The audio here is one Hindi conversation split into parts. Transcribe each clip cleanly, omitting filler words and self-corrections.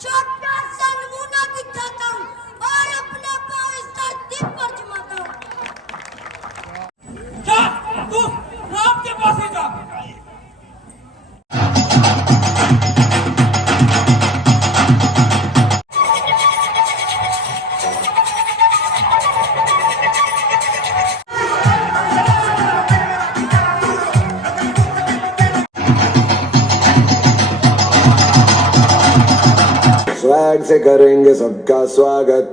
छोटा सा नमूना दिखाता हूँ और अपना पाँव इस धरती पर जमाता हूँ। जा, तू राम के पास ही जा। स्वैग से करेंगे सबका स्वागत।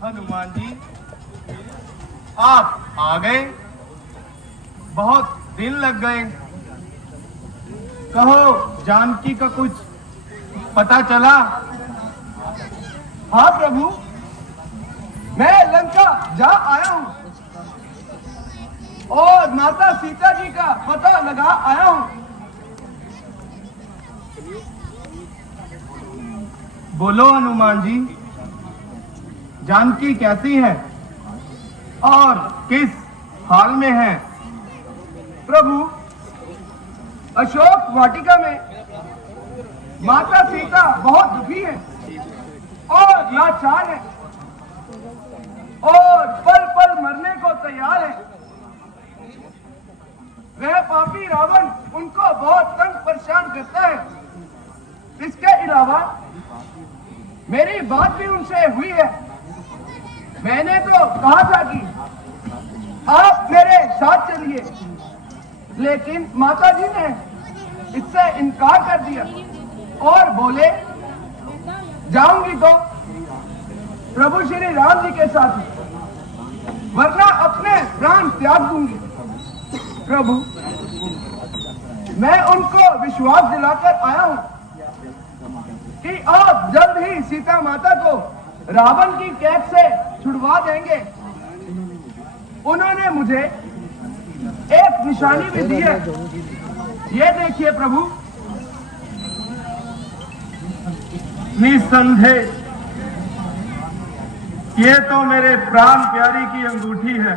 हनुमान जी, आप आ गए। बहुत दिन लग गए। कहो, जानकी का कुछ पता चला? हाँ प्रभु, मैं लंका जा आया हूँ और माता सीता जी का पता लगा आया हूँ। बोलो हनुमान जी, जानकी कैसी है और किस हाल में है? प्रभु, अशोक वाटिका में माता सीता बहुत दुखी है और लाचार है और पल पल मरने को तैयार है। वह पापी रावण उनको बहुत तंग परेशान करता है। इसके अलावा मेरी बात भी उनसे हुई है। मैंने तो कहा था कि आप मेरे साथ चलिए, लेकिन माता जी ने इससे इनकार कर दिया और बोले, जाऊंगी तो प्रभु श्री राम जी के साथ, वरना अपने प्राण त्याग दूंगी। प्रभु, मैं उनको विश्वास दिलाकर आया हूं कि आप जल्द ही सीता माता को रावण की कैद से छुड़वा देंगे। उन्होंने मुझे एक निशानी भी दी है, ये देखिए प्रभु। निसंदेह ये तो मेरे प्राण प्यारी की अंगूठी है।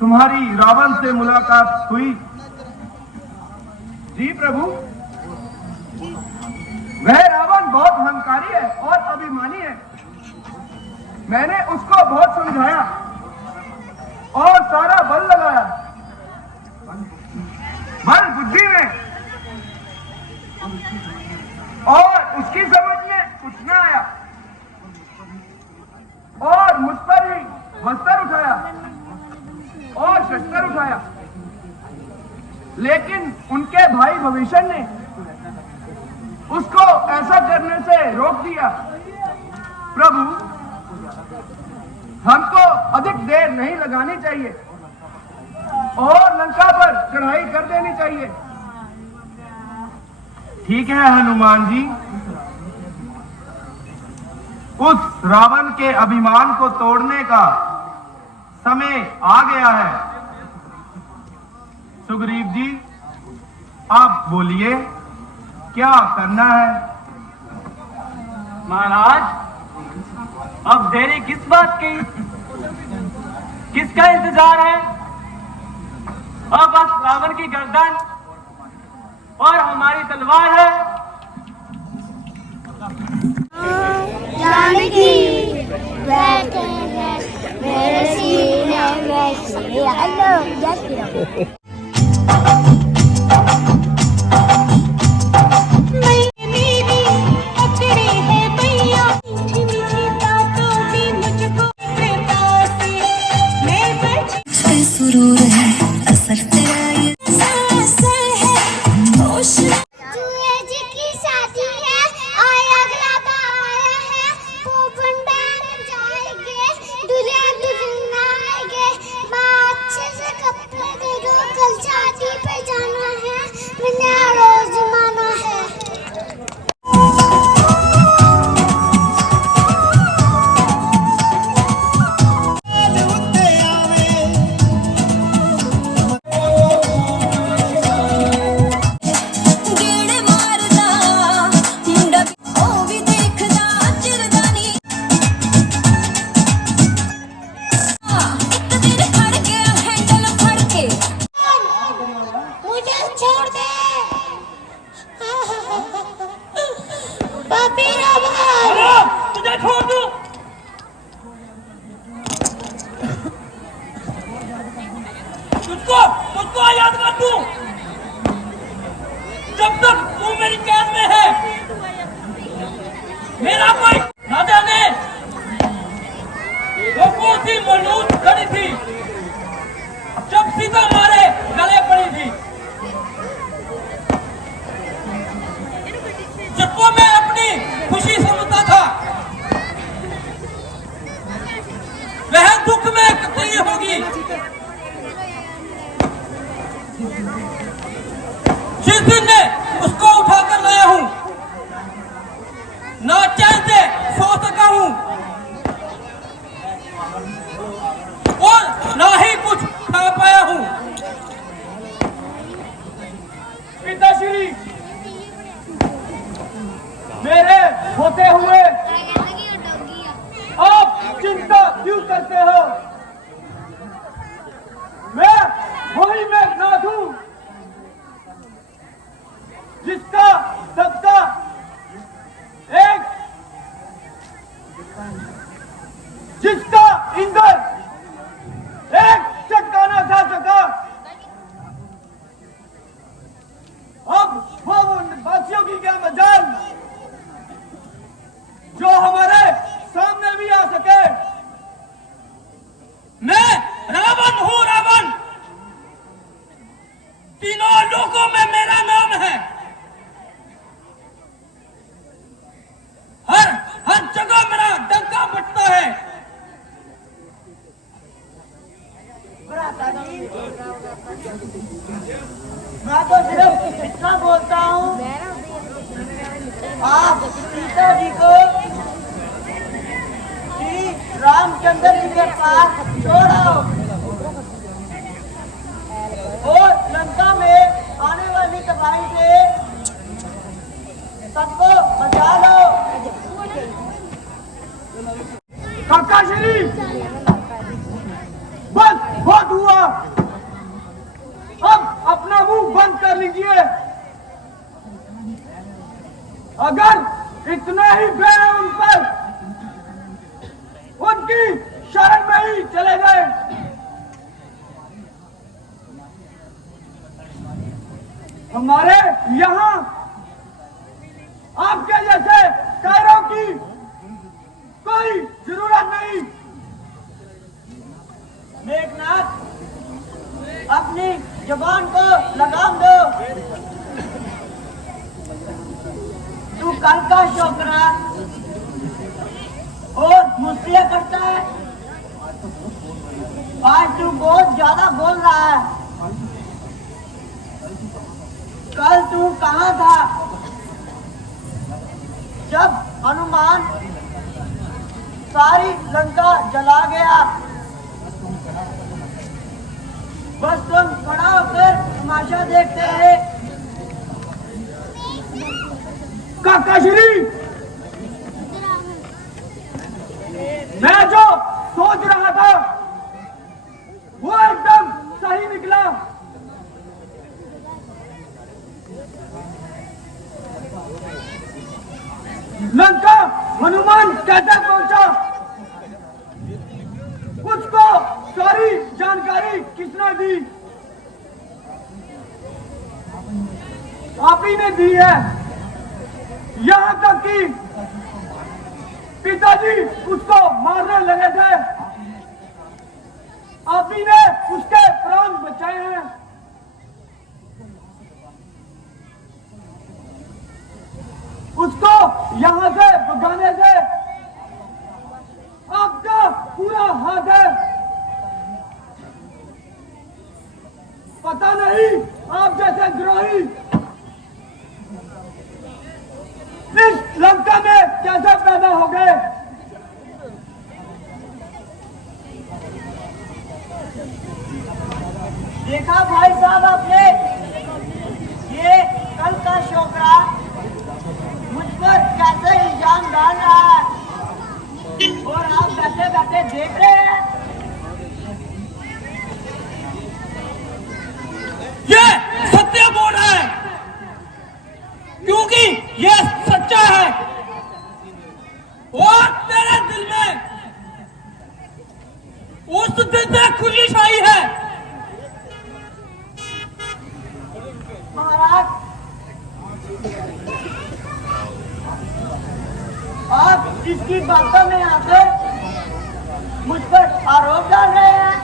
तुम्हारी रावण से मुलाकात हुई? जी प्रभु, वह रावण बहुत अहंकारी है और अभिमानी है। मैंने उसको बहुत समझाया और सारा बल लगाया, बल बुद्धि में, और उसकी समझ में कुछ न आया और मुझ पर ही वस्त्र उठाया और शस्त्र उठाया। लेकिन उनके भाई भविष्य ने उसको ऐसा करने से रोक दिया। प्रभु, हमको अधिक देर नहीं लगानी चाहिए और लंका पर चढ़ाई कर देनी चाहिए। ठीक है हनुमान जी, उस रावण के अभिमान को तोड़ने का समय आ गया है। सुग्रीव जी, आप बोलिए, क्या करना है? महाराज, अब देरी किस बात की? किसका इंतजार है? अब बस रावण की गर्दन और हमारी तलवार है। जानकी बैठे हैं मेरे सीने में, हेलो जय सुरूर है असर तेरा ये जी की शादी है और अगला आया है। पोपन बहन जाएंगे, दुल्हा दुल्हन आएंगे, अच्छे से कपड़े दे दो। पापी रावण हेलो, तुझे छोड़ दूं? तुझको याद कर दूं? जब तक तू मेरी कैद में है, मेरा कोई ना जाने वो कौन सी मौलूद खड़ी थी जब सीता हमारे गले पड़ी थी, जिसको मैं अपनी खुशी समझता था, वह दुख में कतई होगी जिस दिन ने उसको उठाकर लाया हूं। ना चैन से सो सका हूं और ना ही कुछ खा पाया हूं। पिताश्री, मेरे होते हुए आप चिंता क्यों करते हो? मैं वही मेघनाथ हूं जिसका सबका एक, जिसका इंद्र एक चट्टाना सा सका। अब वो वासियों की क्या मजाल जो हमारे सामने भी आ सके। मैं रावण हूं, रावण। तीनों लोगों में मेरा नाम है। हर जगह मेरा डंका बजता है। मैं तो सिर्फ इतना बोलता हूँ, आप सीता जी को श्री रामचंद्र जी के पास छोड़ो और लंका में आने वाली तबाही से सबको बचा लो। काकाश्री, बस बहुत हुआ, अब अपना मुंह बंद कर लीजिए। अगर इतना ही बैर है उन पर, उनकी शरण में ही चले गए। हमारे यहाँ आपके जैसे कायरों की कोई जरूरत नहीं। मेघनाथ, अपनी जुबान को लगाम दो। तू कल का छोकरा और मुझसे करता है, आज तू बहुत ज्यादा बोल रहा है। कल तू कहाँ था जब हनुमान सारी लंका जला गया? बस तुम खड़ा होकर तमाशा देखते रहे। काकाश्री, मैं जो सोच रहा था वो एकदम सही निकला। लंका हनुमान कैसे पहुंचा, उसको सारी जानकारी किसने दी? आप ही ने दी है। यहाँ तक कि पिताजी उसको मारने लगे थे, आप ही ने उसके प्राण बचाए हैं। उसको यहाँ से भगाने से आपका पूरा हाथ है। पता नहीं आप जैसे द्रोही इस लंका में कैसे पैदा हो गए। देखा भाई साहब आपने, ये कल का छोकरा मुझ पर कैसे इल्जाम डाल रहा है और आप बैठे बैठे देख रहे हैं। ये सत्य बोल रहा है, क्योंकि ये सच्चा है। खुशी छाई है। महाराज, आप जिसकी बातों में आकर मुझ पर आरोप डाल रहे हैं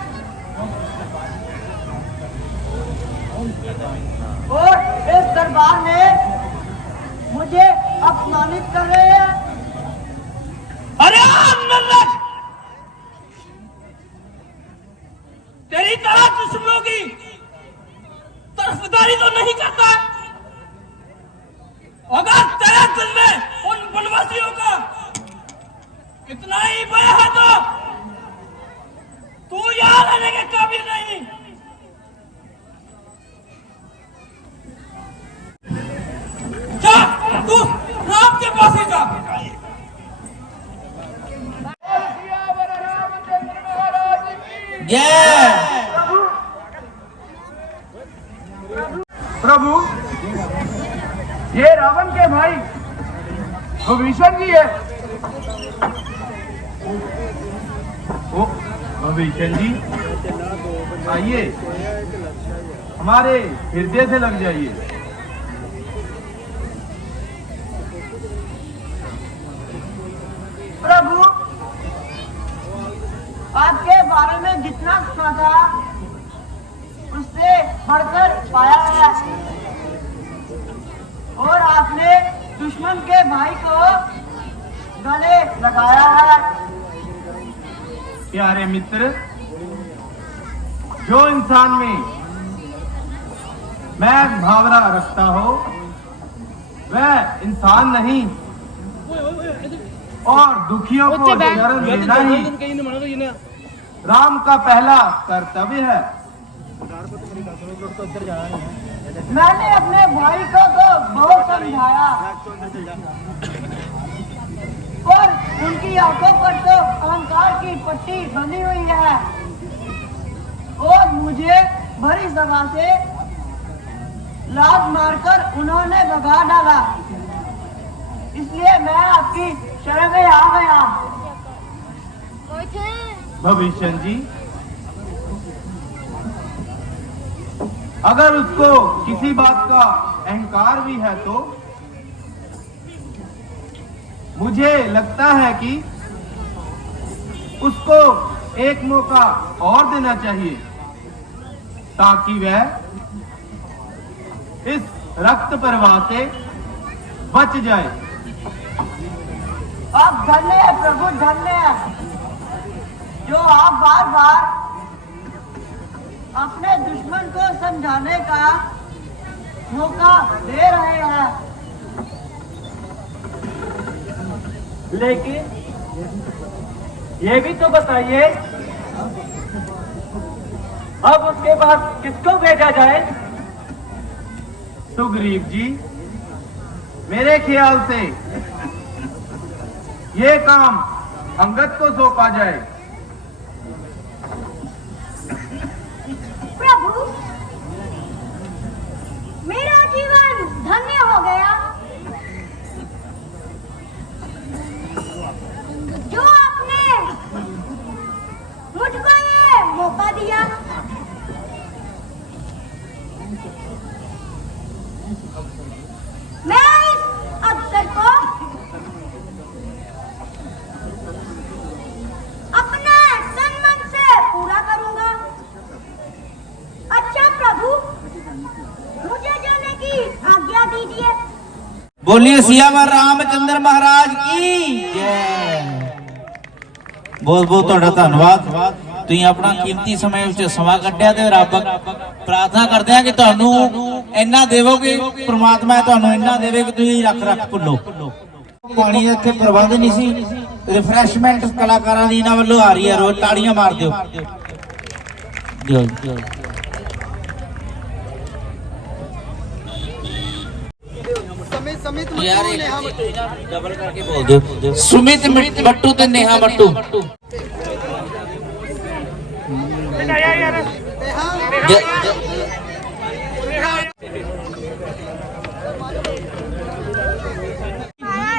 और इस दरबार में मुझे अपमानित कर रहे हैं। अरे नल्लक, तेरी तरह दुश्मनों की तरफदारी तो नहीं करता। अगर तेरे दिल में उन वनवासियों का इतना ही भय है तो तू यहाँ रहने के काबिल नहीं। जा, तू राम के पास ही जा। प्रभु, ये रावण के भाई विभीषण जी है। ओ विभीषण जी, आइए, हमारे हृदय से लग जाइए। प्रभु, आपके बारे में जितना सुना था उससे बढ़कर पाया है और आपने दुश्मन के भाई को गले लगाया है। प्यारे मित्र, जो इंसान में मैं भावना रखता हो वह इंसान नहीं और दुखियों को जन्म देना ही राम का पहला कर्तव्य है। मैंने अपने भाई को तो बहुत समझाया और उनकी आंखों पर तो अहंकार की पट्टी बंधी हुई है और मुझे भरी सभा से लात मारकर उन्होंने भगा डाला। इसलिए मैं आपकी शरण में आ गया। भविष्य जी, अगर उसको किसी बात का अहंकार भी है तो मुझे लगता है कि उसको एक मौका और देना चाहिए ताकि वह इस रक्त प्रवाह से बच जाए। आप धन्य है प्रभु, धन्य है जो आप बार बार अपने दुश्मन को समझाने का मौका दे रहे हैं। लेकिन ये भी तो बताइए, अब उसके पास किसको भेजा जाए? सुग्रीव जी, मेरे ख्याल से ये काम अंगद को सौंपा जाए। प्रभु, मेरा जीवन धन्य हो गया जो आपने मुझको ये मौका दिया। मैं इस अवसर को अपने तन मन से पूरा करूंगा। अच्छा प्रभु, मुझे जाने की आज्ञा दीजिए। बोलिए सियावर रामचंद्र महाराज की जय। बहुत बहुत ਤੁਹਾਡਾ ਧੰਨਵਾਦ। ਤੁਸੀਂ ਆਪਣਾ ਕੀਮਤੀ ਸਮੇਂ ਵਿੱਚ ਸਮਾਂ ਕੱਢਿਆ ਤੇ ਰੱਬ ਪ੍ਰਾਰਥਨਾ ਕਰਦੇ ਆ ਕਿ ਤੁਹਾਨੂੰ ਇੰਨਾ ਦੇਵੋਗੇ, ਪ੍ਰਮਾਤਮਾ ਤੁਹਾਨੂੰ ਇੰਨਾ ਦੇਵੇ ਕਿ ਤੁਸੀਂ ਰੱਖ ਰੱਖ ਭੁੱਲੋ। ਪਾਣੀ ਦਾ ਇੱਥੇ ਪ੍ਰਬੰਧ ਨਹੀਂ ਸੀ, ਰਿਫਰੈਸ਼ਮੈਂਟ ਕਲਾਕਾਰਾਂ ਦੀ ਇਹਨਾਂ ਵੱਲੋਂ ਆ ਰਹੀ ਹੈ, ਰੋਜ਼ ਤਾੜੀਆਂ ਮਾਰ ਦਿਓ। यार डबल करके बोल दो, सुमित बट्टू ते नेहा बट्टू।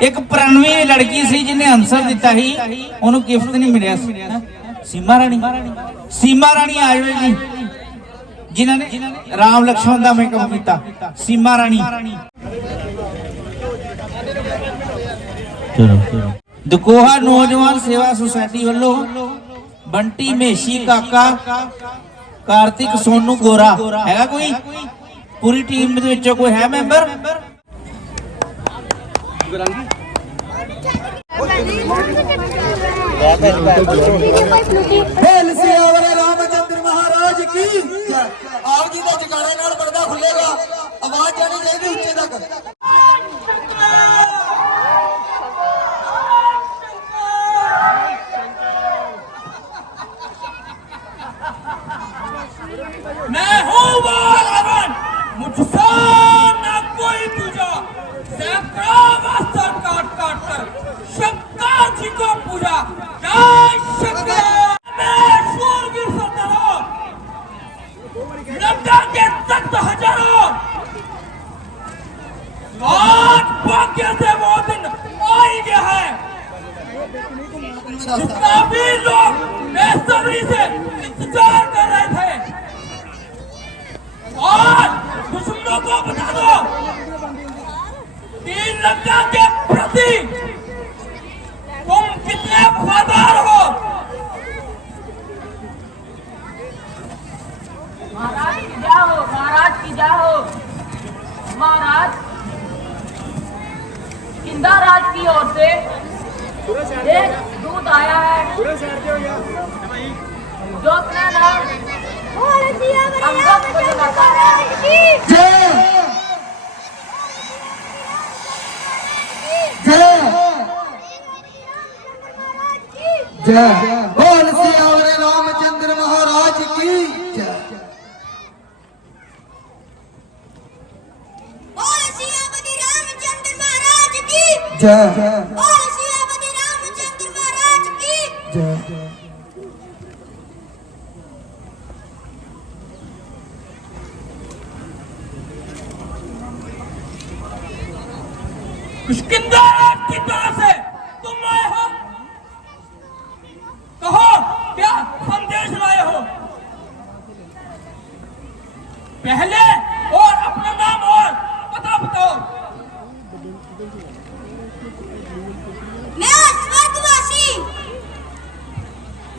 एक 93 लड़की सी जिन्हें आंसर दिता ही, ओनू गिफ्ट नहीं मिलिया। सीमा राणी आ जाओ जी, जिन्होंने राम लक्ष्मण का मेकअप किया। सीमा राणी दकोहा नौजवान सेवा सोसाइटी वालों बंटी मेशी काका कार्तिक सोनू गोरा है कोई पूरी टीम दे विचों कोई है मेंबर? रामचंद्र महाराज की आप जी का जगाने नाल पर्दा खुलेगा, आवाज जानी चाहिए उच्चे तक। मैं हूँ वो रावण, मुझसे न कोई पूजा। सैकड़ों वस्त्र काट काट कर शंकर जी को पूजा। जय शंकर। मैं शूरवीर सरदारों, लंका के तख्त हजारों, आज भाग्य से वो दिन आ ही गया है। जितना भी लोग बेसब्री से इंतजार कर रहे थे, और दुश्मनों को बता दो कि लंका के प्रति तुम कितने वफादार हो। महाराज की जय हो, महाराज की जय हो। महाराज किंदा राज की ओर से एक दूत आया है जो अपना नाम अंगद को लगाता है। जय बोल सियावर रामचंद्र महाराज की जय। बोल सियापति रामचंद्र महाराज की जय बोल सियापति रामचंद्र महाराज की जय। किष्किंधा की तरह से तुम आए हो, कहो क्या संदेश लाए हो? पहले और अपना नाम और पता बताओ। मैं स्वर्गवासी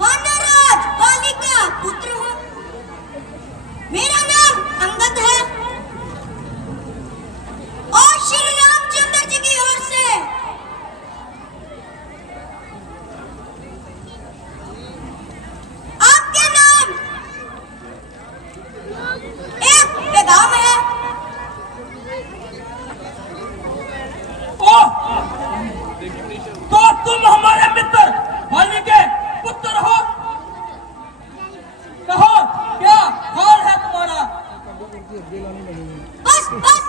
वानरराज बाली का पुत्र हूँ। मेरा नाम अंगद है और श्री रामचंद्र जी की ओर से आपके नाम एक पैगाम है। ओह, तो तुम हमारे मित्र बाली के पुत्र हो। कहो क्या हाल है तुम्हारा? बस बस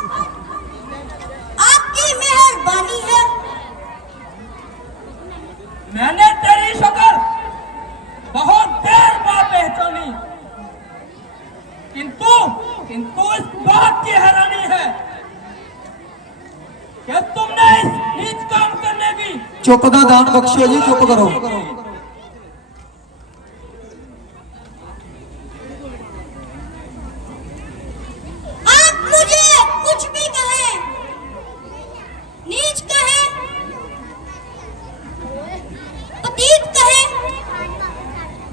आपकी मेहरबानी है। मैंने तेरी शक्ल बहुत देर बाद पहचानी, किंतु इस बात की हैरानी है कि तुमने इस नीच काम करने की चुप का दान बख्शो जी, चुप करो। आप मुझे कुछ भी कहें, नीच कहें, पतित कहें,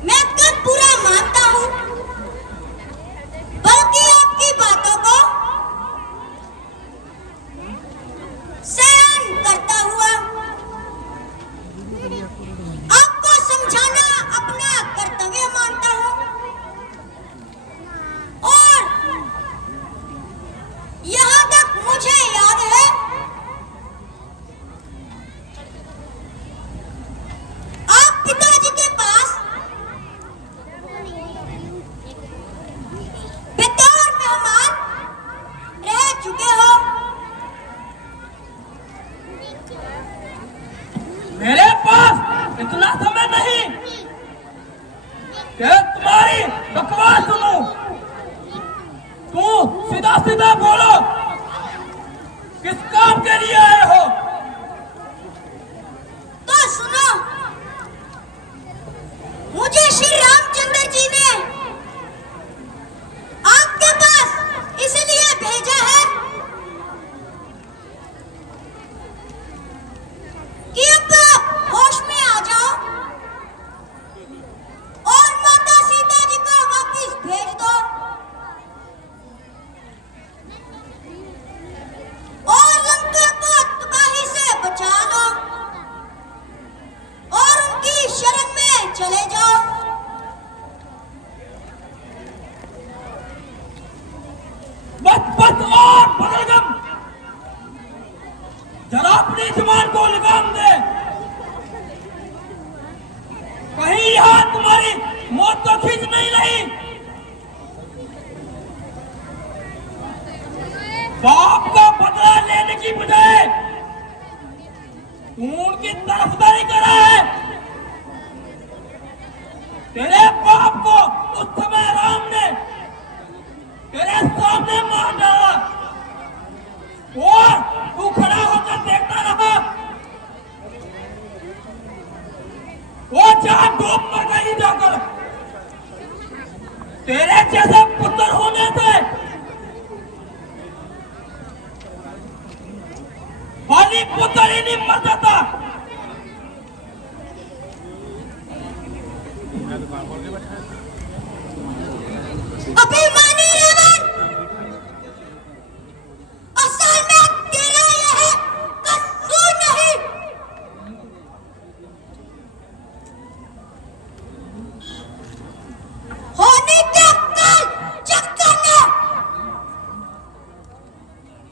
मैं कब बुरा मानता हूँ, बल्कि आपकी बातों को सहन करता हुआ आपको समझाना अपना कर्तव्य मानता हूँ। और यहाँ तक मुझे याद है आप पिताजी के पास बेतार मेहमान रह चुके हो। मेरे पास इतना समय नहीं कि तुम्हारी बकवास सुनूं। तू सीधा सीधा बोलो, किस काम के लिए आए हो? तो सुनो, मुझे जुबान को लगाम दे, कहीं यहाँ तुम्हारी मौत तो खींच नहीं रही। बाप का बदला लेने की बजाय उनकी तरफदारी कर रहा है। तेरे बाप को उस समय राम ने तेरे सामने मार डाला और तू खड़ा होकर देखता रहा। वो जहां डूब मर गई जाकर, तेरे जैसे पुत्र होने से खाली पुत्र ही नहीं मर जाता। अभिमानी रावण, असल में तेरा यह कसूर नहीं। होने के काल चक्कर ने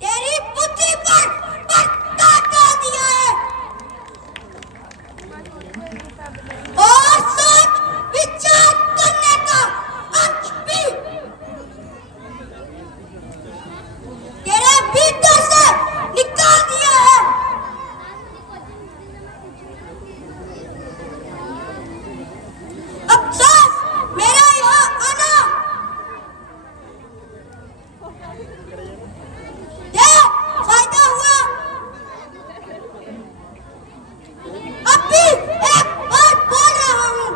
तेरी बुद्धि पर पट्टा डाल दिया है और सोच विचार करने का अंश भी तेरे भीतर से निकाल दिया है। अफसोस मेरा यहाँ आना दे फायदा हुआ। अब भी एक बार बोल रहा हूँ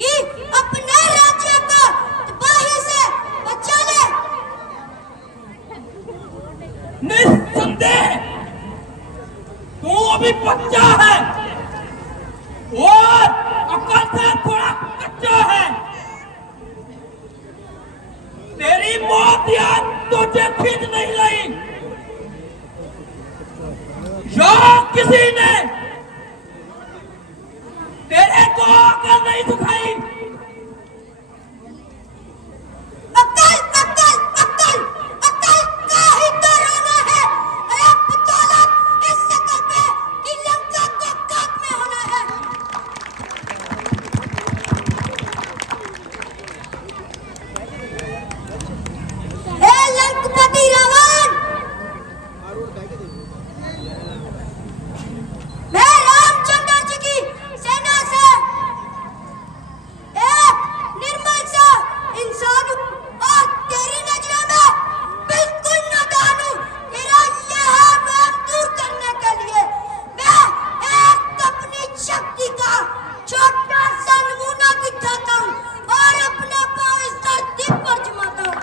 कि अपने राज्य को तबाही से बचा ले। निस्संदेह तू अभी बच्चा है और अकल से थोड़ा कच्चा है। तेरी मौत याद तुझे खींच नहीं रही। या किसी ने तेरे को अकल नहीं सिखाई। अकल अकल अकल अकल का ही तो रोना है। अरे बदौलत इस शकल पे कि लंका को खाक में होना है। हे लंकपति रावण, मैं रामचंद्र जी की सेना से एक निर्मल सा इंसान हूं और तेरी नजरों में बिल्कुल नादान हूं। तेरा यह वहम दूर करने के लिए मैं एक अपनी शक्ति का छोटा सा नमूना दिखाता हूं और अपना पांव इस धरती पर जमाता हूं।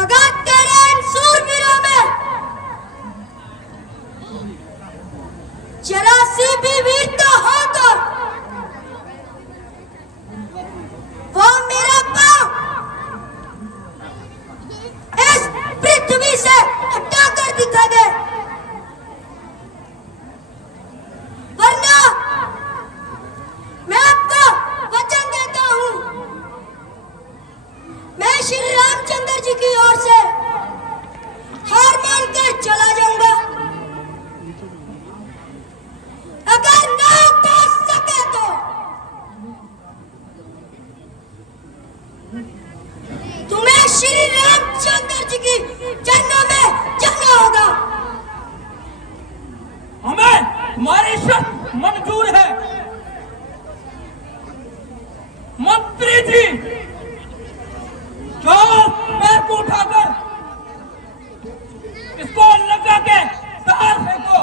अगर तेरे इन सूरवीरों में जरा सी भी वीरता हो तो वो मेरा पांव इस पृथ्वी से हटा कर दिखा दे, वरना मैं आपको वचन देता हूं, मैं श्री रामचंद्र जी की ओर से हार मानकर चला जाऊंगा। अगर ना हो सके तो तुम्हें श्री रामचंद्र जी की जन्नत में जाना होगा। हमें तुम्हारी शर्त मंजूर है। मंत्री जी, जाओ पैर को उठाकर इसको लगा के बाहर फेंको।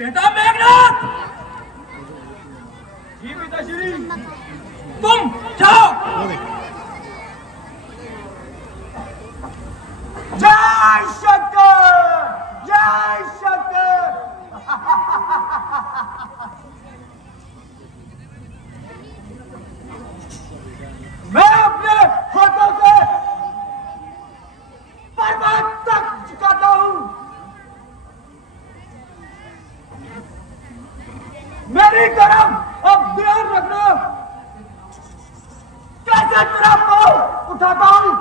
बेटा मेघनाथ, जी पिताश्री। तुम जाओ। जय शंकर, जय शंकर। मैं अपने हाथों से पर्वत तक झुकाता हूं। मेरी तरफ अब ध्यान रखना, कैसे तेरा पांव उठाता हूं।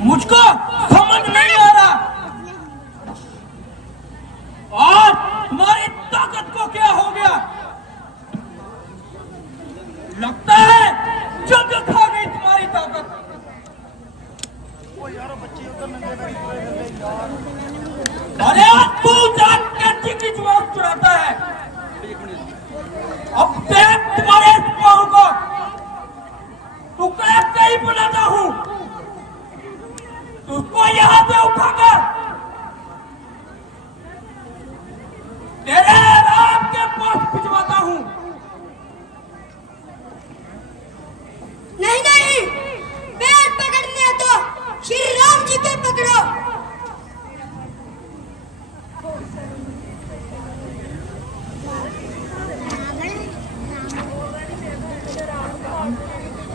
मुझको समझ नहीं आ रहा और तुम्हारी ताकत को क्या हो गया। लगता है जग खा गई तुम्हारी ताकत। अरे तू जान के जी की जुबान चुराता है। अब देख तुम्हारे इस पांव को टुकड़े कहीं बनाता हूं, उसको यहां से उठाकर तेरे राम के पास भिजवाता हूं। नहीं नहीं, पैर पकड़ने हैं तो श्री राम जी के पकड़ो।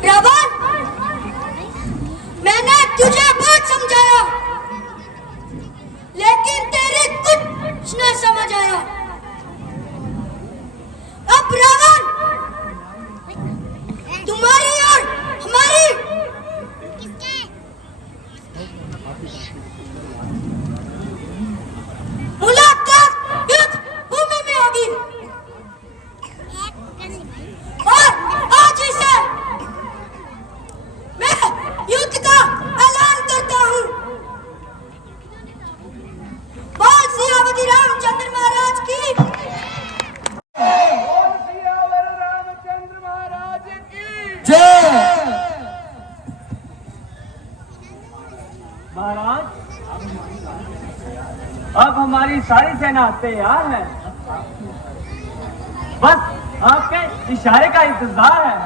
रावण, मैंने तुझे बहुत समझाया, लेकिन तेरे कुछ न समझ आया। अब रावण, तुम्हारी और हमारी मुलाकात युद्ध भूमि में होगी और आज ही से मैं युद्ध का ऐलान करता हूं। बोल सियावती रामचंद्र महाराज की। सियावर रामचंद्र महाराज की जय। महाराज, अब हमारी सारी सेना तैयार है, बस आपके इशारे का इंतजार है।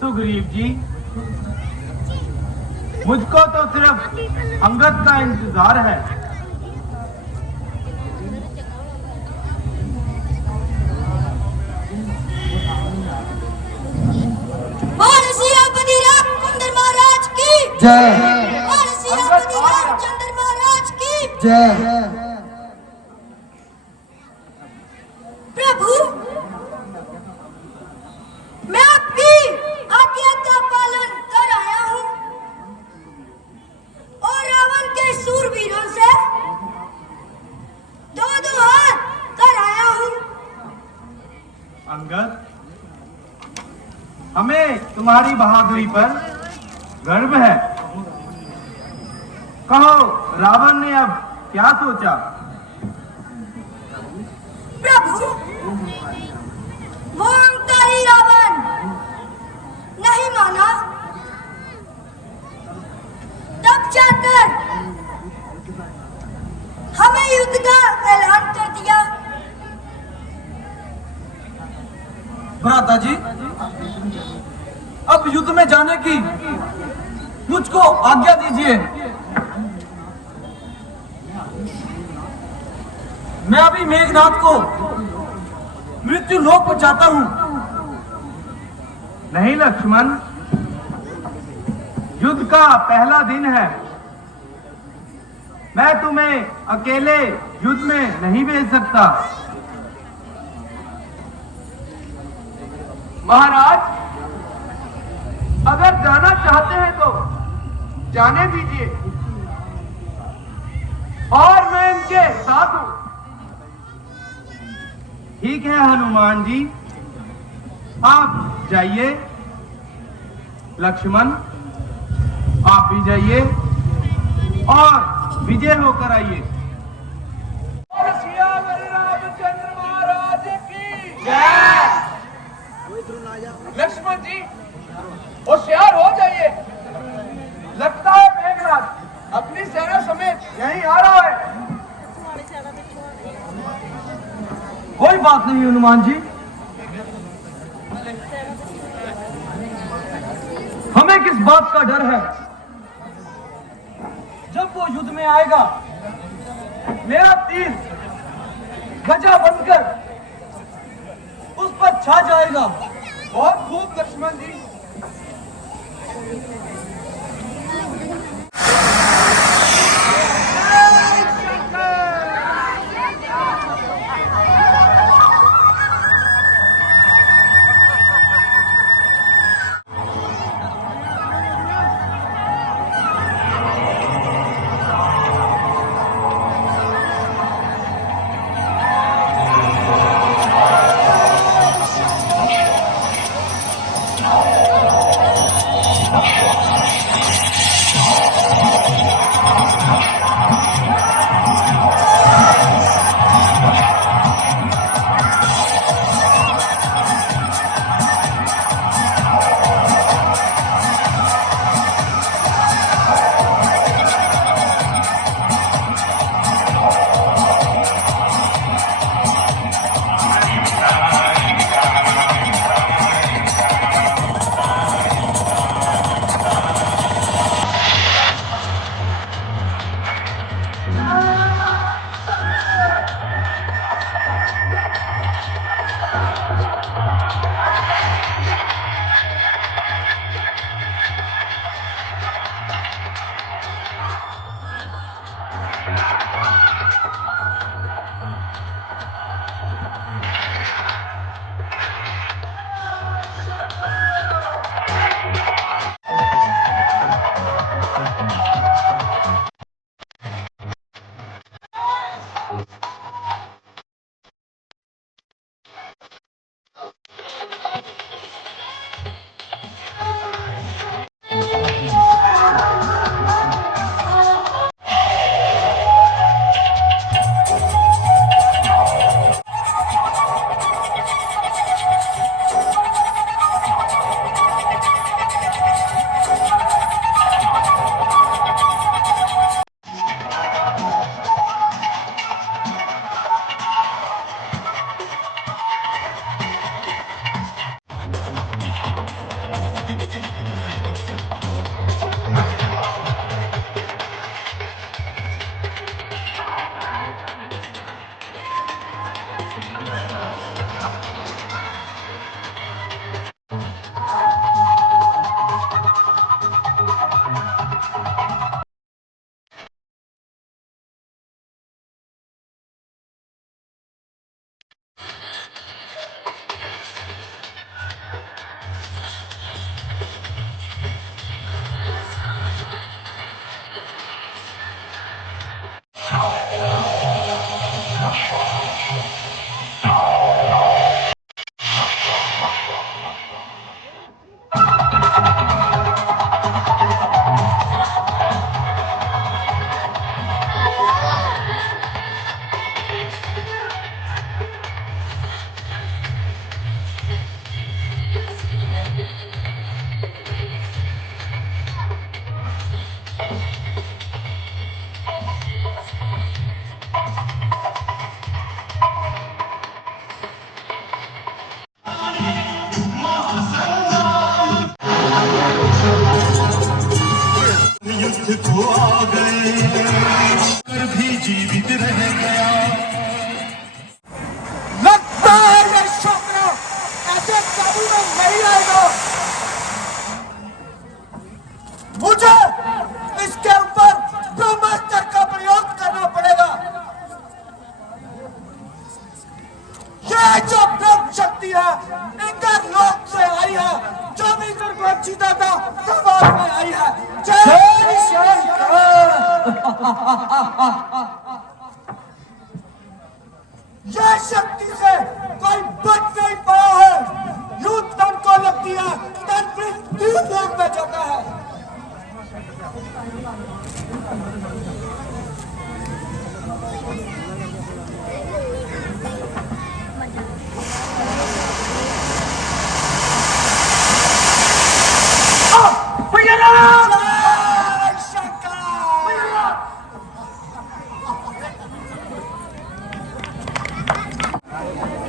सुग्रीव जी, मुझको तो सिर्फ अंगद का इंतजार है। बोल सियापति रामचंद्र महाराज की जय। बोल सियापति रामचंद्र महाराज की जय। प्रभु, मैं आपकी आज्ञा का पालन कर आया हूं और रावण के सूरवीरों से दो दो हाथ कर आया हूं। अंगद, हमें तुम्हारी बहादुरी पर गर्व है। कहो, रावण ने अब क्या सोचा? प्रभु, वो अहंकारी रावण नहीं माना, तब जाकर हमें युद्ध का ऐलान कर दिया। भ्राता जी, अब युद्ध में जाने की मुझको आज्ञा दीजिए। मैं अभी मेघनाथ को मृत्यु लोक पहुंचाता हूं। नहीं लक्ष्मण, युद्ध का पहला दिन है। मैं तुम्हें अकेले युद्ध में नहीं भेज सकता। महाराज, अगर जाना चाहते हैं तो जाने दीजिए, और मैं इनके साथ हूं। ठीक है हनुमान जी, आप जाइए लक्ष्मण, आप भी जाइए और विजय होकर आइए। रामचंद्र महाराज की जय। लक्ष्मण जी होशियार हो जाइए, लगता है मेघनाथ अपनी सेना समेत यहीं आ रहा है। कोई बात नहीं हनुमान जी, हमें किस बात का डर है। जब वो युद्ध में आएगा मेरा तीर गजा बनकर उस पर छा जाएगा। बहुत खूब लक्ष्मण जी। ये शक्ति से कोई बच नहीं पाया है। युद्ध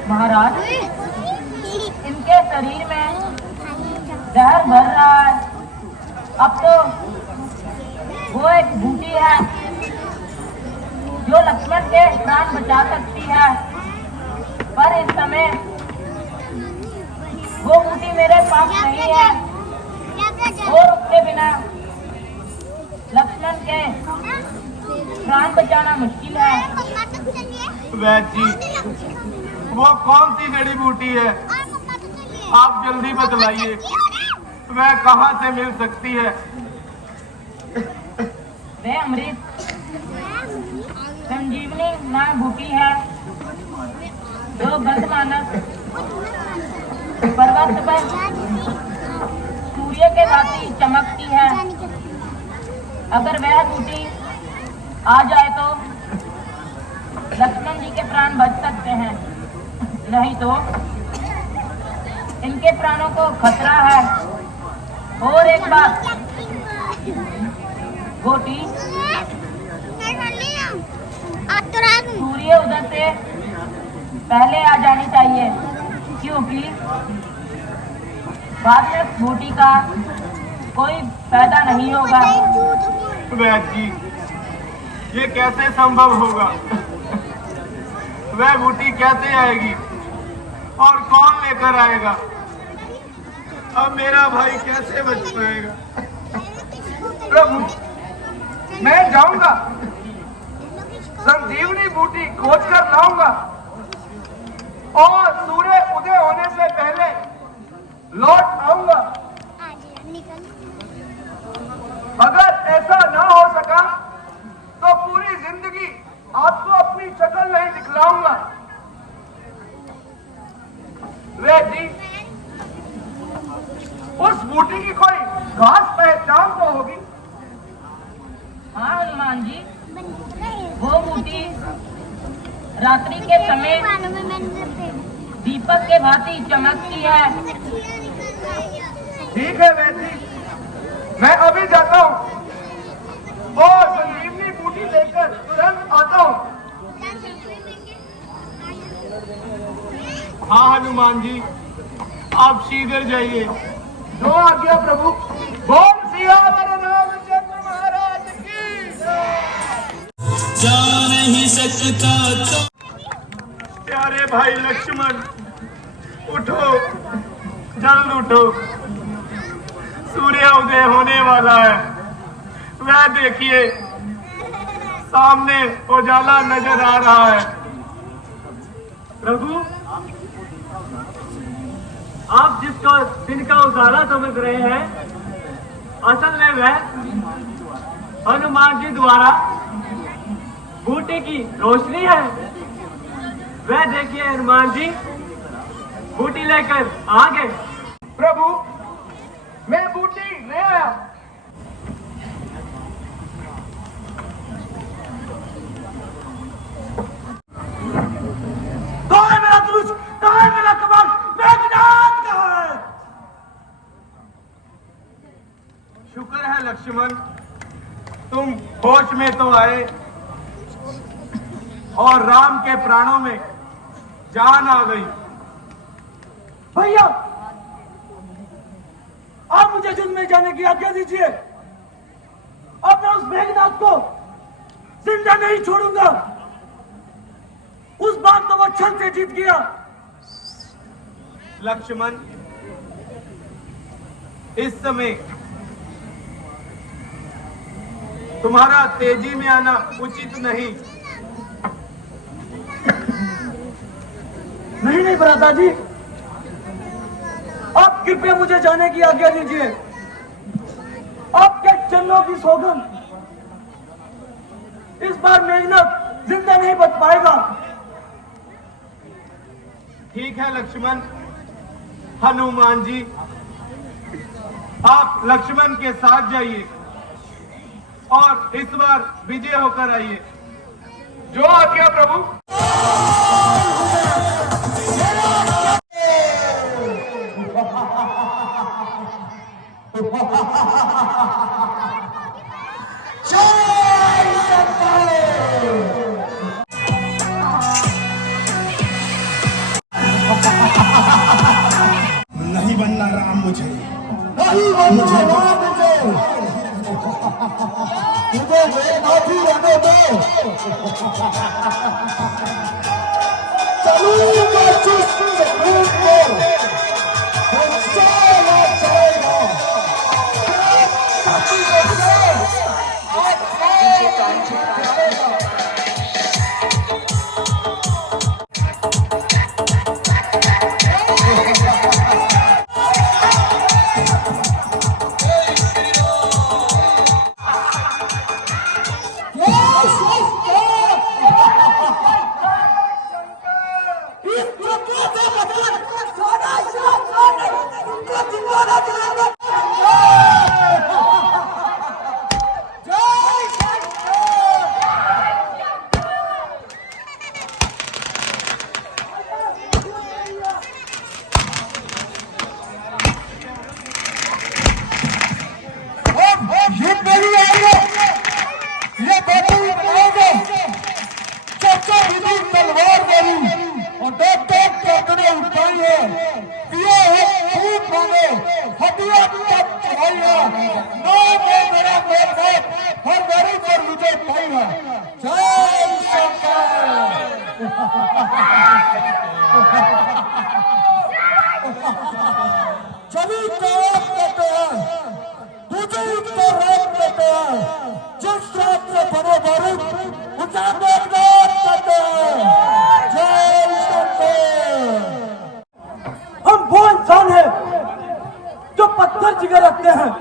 महाराज, इनके शरीर में जहर भर रहा है। अब तो वो एक बूटी है जो लक्ष्मण के प्राण बचा सकती है, पर इस समय वो बूटी मेरे पास नहीं है और उसके बिना लक्ष्मण के प्राण बचाना मुश्किल है। वैद जी, वो कौन सी जड़ी बूटी है? आप जल्दी बतलाइए, वह कहाँ से मिल सकती है? वह अमृत संजीवनी नाम बूटी है जो गंधमानस पर्वत पर सूर्य के भांति चमकती है। अगर वह बूटी आ जाए तो लक्ष्मण जी के प्राण बच सकते हैं, नहीं तो इनके प्राणों को खतरा है। और एक बात, गोटी सूर्य उदय से पहले आ जानी चाहिए, क्योंकि बाद में बूटी का कोई फायदा नहीं होगा। वैद जी, ये कैसे संभव होगा? वह बूटी कैसे आएगी और कौन लेकर आएगा? अब मेरा भाई कैसे बच पाएगा? प्रभु, मैं जाऊंगा, संजीवनी बूटी खोज कर लाऊंगा और सूर्य उदय होने से पहले लौट आऊंगा। अगर ऐसा ना हो सका तो पूरी जिंदगी आपको अपनी शक्ल नहीं दिखलाऊंगा। वैद जी, उस बूटी की कोई खास पहचान तो होगी? हाँ हनुमान जी, वो बूटी रात्रि के समय दीपक के भांति चमकती है। ठीक है वैद जी, मैं अभी जाता हूँ और संजीवनी बूटी लेकर तुरंत आता हूँ। हाँ हनुमान जी, आप शीघ्र जाइए। जो आज्ञा प्रभु। बोल सियावर रामचंद्र महाराज की जा नहीं सकता तो प्यारे भाई लक्ष्मण, उठो, जल्द उठो, सूर्य उदय होने वाला है। वह देखिए, सामने उजाला नजर आ रहा है। प्रभु, आप जिसको दिन का उजाला समझ रहे हैं, असल में वह हनुमान जी द्वारा बूटी की रोशनी है। वह देखिए हनुमान जी बूटी लेकर आ गए। प्रभु, मैं बूटी ले आया। कहाँ है मेरा धनुष? कहाँ है मेरा कमान? मेघनाद कहाँ है? शुक्र है लक्ष्मण, तुम होश में तो आए और राम के प्राणों में जान आ गई। भैया, आप मुझे युद्ध में जाने की आज्ञा दीजिए। अब मैं उस मेघनाद को जिंदा नहीं छोड़ूंगा। उस बार तो वो छल से जीत गया। लक्ष्मण, इस समय तुम्हारा तेजी में आना उचित नहीं। नहीं भ्राता जी, आप कृपया मुझे जाने की आज्ञा दीजिए। आपके चरणों की सौगंध, इस बार मेघनाद जिंदा नहीं बच पाएगा। ठीक है लक्ष्मण। हनुमान जी, आप लक्ष्मण के साथ जाइए और इस बार विजय होकर आइए। जो आज्ञा प्रभु। नहीं बनना राम मुझे, नहीं बनना राम मुझे, तुझे बेनाथी रहने दो। चलूंगा चुस्त जमीन पर, मुझसे ना चलेगा। जमीन को रात देते हैं, तुझे को रात देते हैं, जिस रात से बने बारूद उसे मेघनाथ कहते हैं। जय शंकर। हम वो इंसान हैं जो पत्थर जिगर रखते हैं।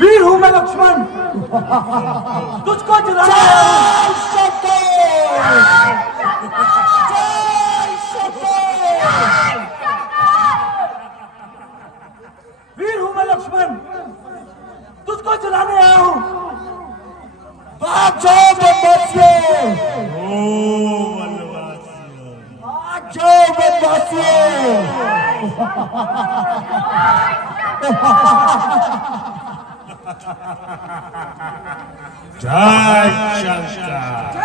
वीर हूं मैं लक्ष्मण, तुझको जलाना है। वीर हूं मैं लक्ष्मण, तुझको जलाने आया हूं। बात जाओ बनवासियों, आज जाओ बनवासियों। जय शंकर।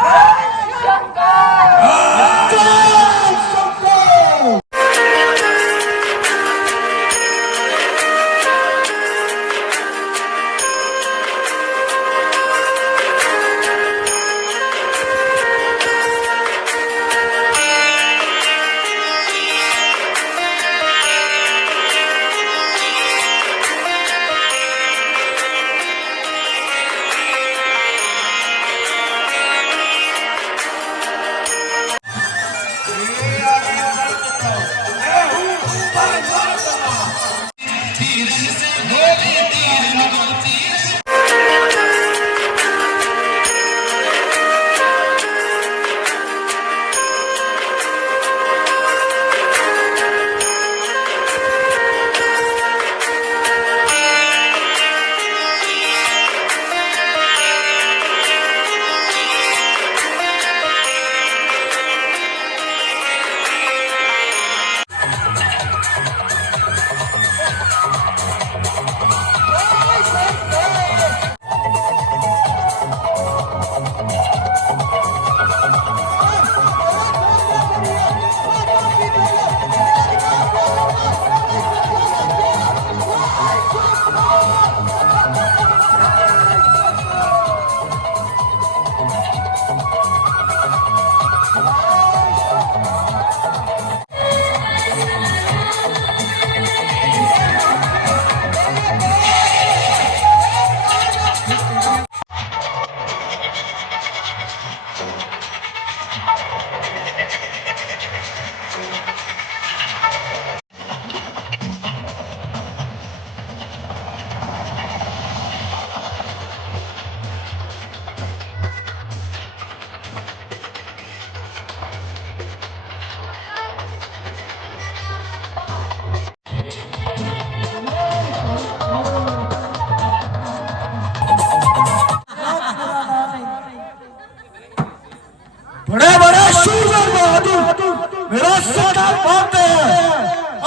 बड़े बड़े शूरवीर बहादुर मेरा सरदार मानते हैं।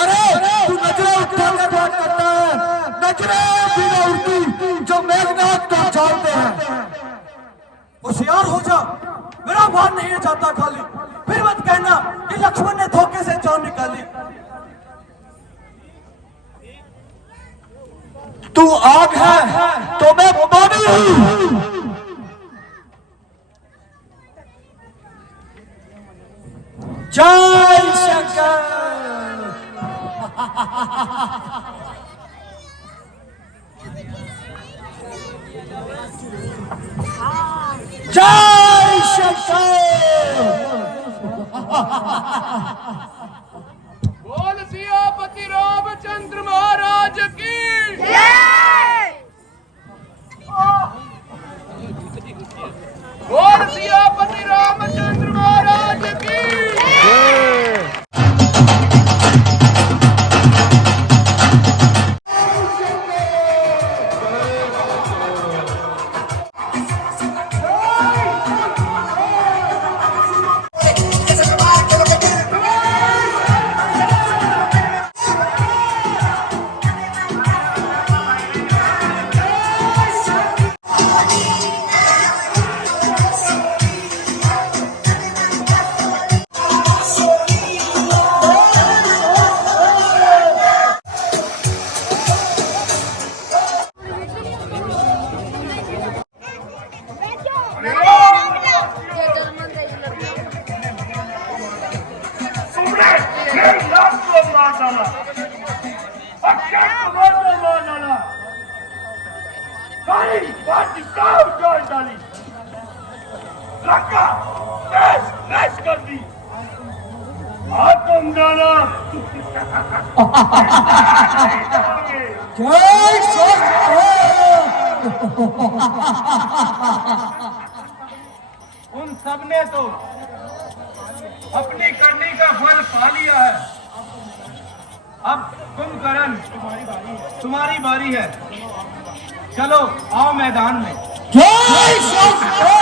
अरे तू नजरें उठा कर बात करता है, नजरें बिना उठती जो मेघनाथ को जानते हैं। होशियार हो जा, मेरा भार नहीं जाता खाली। फिर मत कहना कि लक्ष्मण ने धोखे से जान निकाली। तू आग है तो मैं पानी हूं। जय शंकर। जय शंकर। बोल सियापति रामचंद्र महाराज की बोल सियापति रामचंद्र महाराज की जय शंकर। उन सबने तो अपनी करनी का फल पा लिया है। अब कुंभकर्ण तुम्हारी बारी है। चलो आओ मैदान में। जय शंकर।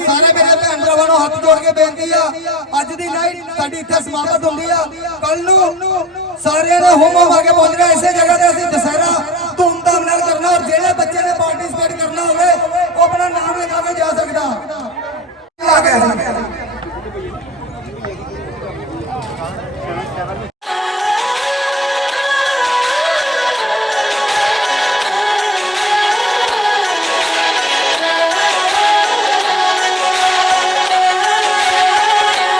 सारे मेरे भैन भरावां हथ जोड़ के बेनती है, अज दी नाइट साडी इत्थे समाप्त होंदी है। कल नूं सारे ने होम होम आके पहुंचना इसे जगह ते असि दशहरा धूमधाम नाल करना और जेड़े बच्चे ने पार्टिसिपेट करना होवे